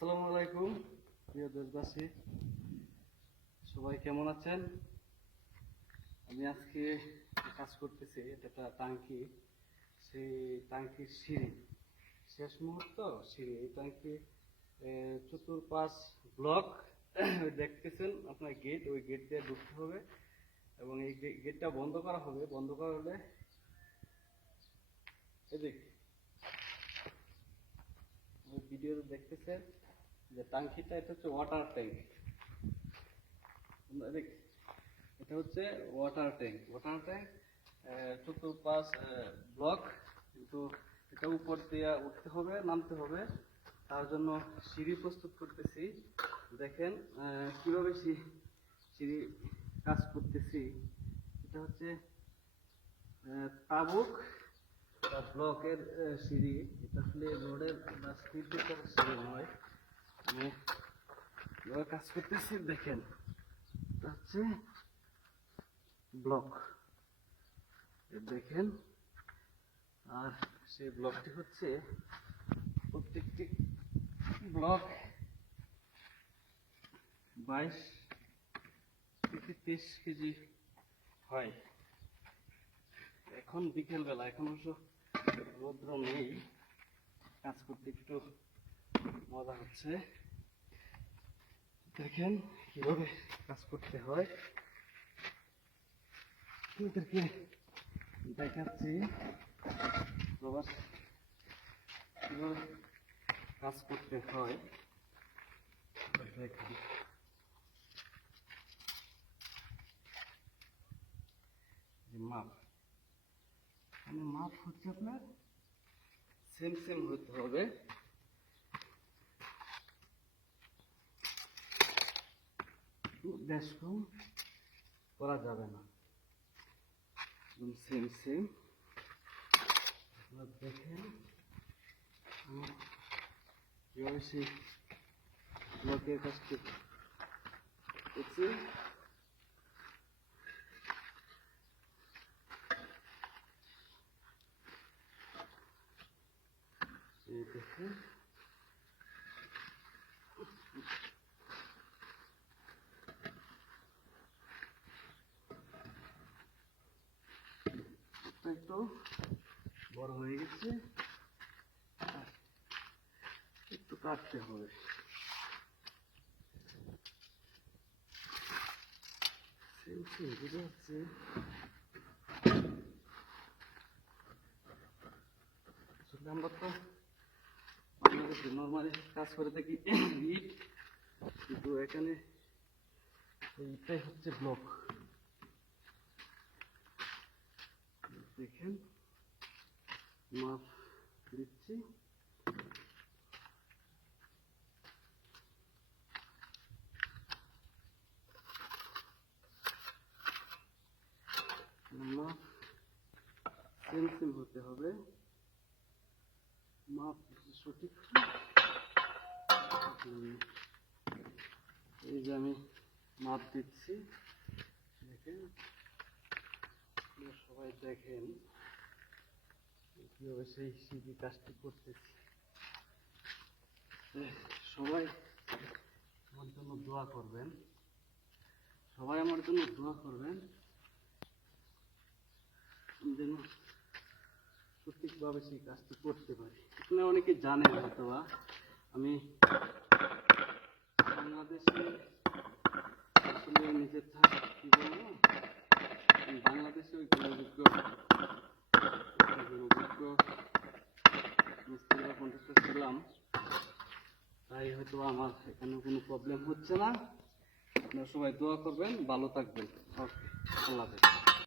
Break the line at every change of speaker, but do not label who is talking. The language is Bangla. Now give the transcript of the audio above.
আসসালামু আলাইকুম, প্রিয় দেশবাসী। সবাই কেমন আছেন? আমি আজকে কাজ করতেছি, এটা একটা টাঙ্কি। সেই টাঙ্কির সিঁড়ি। শেষ মুহূর্ত সিঁড়ি। এই টাঙ্কি চতুর্পাশ ব্লক। দেখতেছেন আপনার গেট। ওই গেট দিয়ে ঢুকতে হবে। এবং এই গেটটা বন্ধ করা হবে। বন্ধ করা হলে এদিক। ভিডিওতে দেখতেছেন যে টাঙ্কিটা এটা হচ্ছে ওয়াটার ট্যাঙ্ক এটা হচ্ছে ওয়াটার ট্যাঙ্ক ওয়াটার ট্যাঙ্ক চতুর্পাশ ব্লক কিন্তু এটা উপর দিয়ে উঠতে হবে, নামতে হবে। তার জন্য সিঁড়ি প্রস্তুত করতেছি। দেখেন কীভাবে সিঁড়ি কাজ করতেছি। এটা হচ্ছে তাবুক ব্লকের সিঁড়ি। এটা আসলে রোডের বা স্পিডের সিঁড়ি নয়। আমি এবার কাজ করতেছি, দেখেন। হচ্ছে ব্লক দেখেন, আর সেই ব্লকটি হচ্ছে প্রত্যেকটি ব্লক বাইশ থেকে তেইশ কেজি হয়। এখন বিকেল বেলা এখন অবশ্য রৌদ্র নেই, কাজ করতে একটু মজা হচ্ছে। দেখেন কীভাবে কাজ করতে হয়। আপনাদেরকে দেখাচ্ছি। কাজ করতে হয়। মাপ। মানে মাপ হচ্ছে আপনার সেম সেম হতে হবে। কম করা যাবে না। একদম সেম সেম দেখেন কীভাবে সেই ব্লকের কাজটি করছি এই দেখেন একটু বড় হয়ে গেছে। একটু কাটতে হবে। তো কাজ করে থাকি। কিন্তু এখানে হচ্ছে ব্লক দেখেন, মাপ দিচ্ছি। মাপ সেম হতে হবে। মাপ সঠিক। এই যে আমি মাপ দিচ্ছি। দেখেন। আপনারা সবাই দেখেন কীভাবে সেই সিঁড়ি কাজটি করতেছি। সবাই আমার জন্য দোয়া করবেন। সবাই আমার জন্য দোয়া করবেন। যেন সঠিকভাবে সেই কাজটি করতে পারি। আপনারা অনেকে জানেন হয়তো আমি বাংলাদেশে আসলে নিজের থাকা কি বলব? তাই হয়তো আমার এখানে কোনো প্রবলেম হচ্ছে না। আপনারা সবাই দোয়া করবেন, ভালো থাকবেন। আল্লাহ হাফেজ।